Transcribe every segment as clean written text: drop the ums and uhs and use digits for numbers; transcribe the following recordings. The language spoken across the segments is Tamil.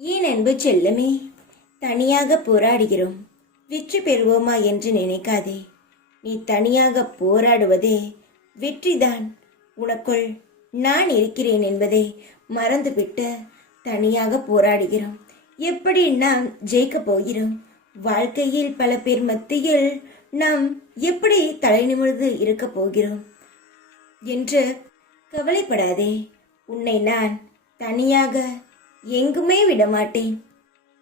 ஏன் அன்பு செல்லமே, தனியாக போராடுகிறோம், வெற்றி பெறுவோமா என்று நினைக்காதே. நீ தனியாக போராடுவதே வெற்றிதான். உனக்குள் நான் இருக்கிறேன் என்பதை மறந்துவிட்டு தனியாக போராடுகிறோம். எப்படி நாம் ஜெயிக்கப் போகிறோம்? வாழ்க்கையில் பல பேர் மத்தியில் நாம் எப்படி தலை நிமிர்ந்து இருக்க போகிறோம் என்று கவலைப்படாதே. உன்னை நான் தனியாக எங்குமே விடமாட்டேன்.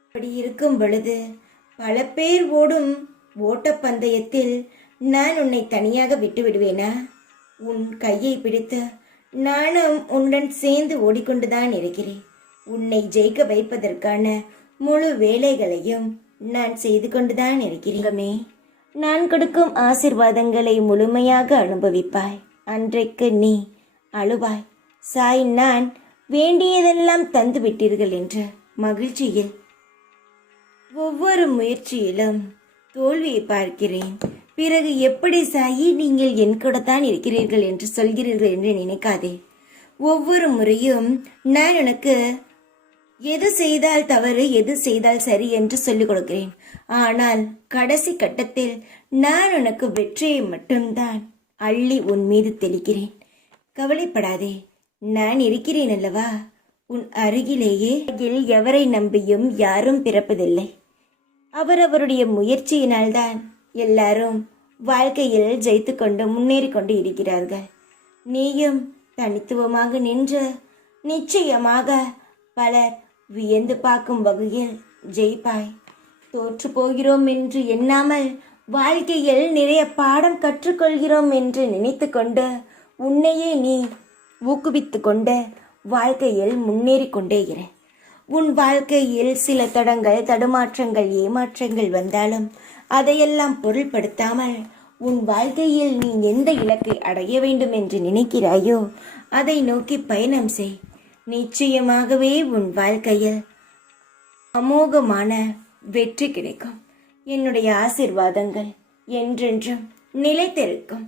அப்படி இருக்கும் பொழுது பல பேர் ஓடும் ஓட்டப்பந்தயத்தில் நான் உன்னை தனியாக விட்டு விடுவேனா? உன் கையை பிடித்து நானும் உன்னுடன் சேர்ந்து ஓடிக்கொண்டுதான் இருக்கிறேன். உன்னை ஜெயிக்க வைப்பதற்கான முழு வேலைகளையும் நான் செய்து கொண்டுதான் இருக்கிறேன். நான் கொடுக்கும் ஆசிர்வாதங்களை முழுமையாக அனுபவிப்பாய். அன்றைக்கு நீ அழுவாய். சாய், நான் வேண்டியதெல்லாம் தந்து விட்டீர்கள் என்ற மகிழ்ச்சியில். ஒவ்வொரு முயற்சியிலும் தோல்வியை பார்க்கிறேன். பிறகு எப்படி சாயி நீங்கள் என் கூட தான் இருக்கிறீர்கள் என்று சொல்கிறீர்கள் என்று நினைக்காதே. ஒவ்வொரு முறையும் நான் உனக்கு எது செய்தால் தவறு, எது செய்தால் சரி என்று சொல்லிக் கொடுக்கிறேன். ஆனால் கடைசி கட்டத்தில் நான் உனக்கு வெற்றியை மட்டும்தான் அள்ளி உன் மீது தெளிக்கிறேன். கவலைப்படாதே, நான் இருக்கிறேன் அல்லவா? உன் அருகிலேயே. எவரை நம்பியும் யாரும் பிறப்பதில்லை. அவரவருடைய முயற்சியினால்தான் எல்லாரும் வாழ்க்கையில் ஜெயித்து கொண்டு முன்னேறி கொண்டு இருக்கிறார்கள். நீயும் தனித்துவமாக நின்று நிச்சயமாக பலர் வியந்து பார்க்கும் வகையில் ஜெயிப்பாய். தோற்று போகிறோம் என்று எண்ணாமல் வாழ்க்கையில் நிறைய பாடம் கற்றுக்கொள்கிறோம் என்று நினைத்து கொண்டு உன்னையே நீ ஊக்குவித்து கொண்டு வாழ்க்கையில் முன்னேறி கொண்டே இரு. உன் வாழ்க்கையில் சில தடங்கள், தடுமாற்றங்கள், ஏமாற்றங்கள் வந்தாலும் அதையெல்லாம் பொருள்படுத்தாமல் உன் வாழ்க்கையில் நீ எந்த இலக்கை அடைய வேண்டும் என்று நினைக்கிறாயோ அதை நோக்கி பயணம் செய். நிச்சயமாகவே உன் வாழ்க்கையில் அமோகமான வெற்றி கிடைக்கும். என்னுடைய ஆசிர்வாதங்கள் என்றென்றும் நிலைத்திருக்கும்.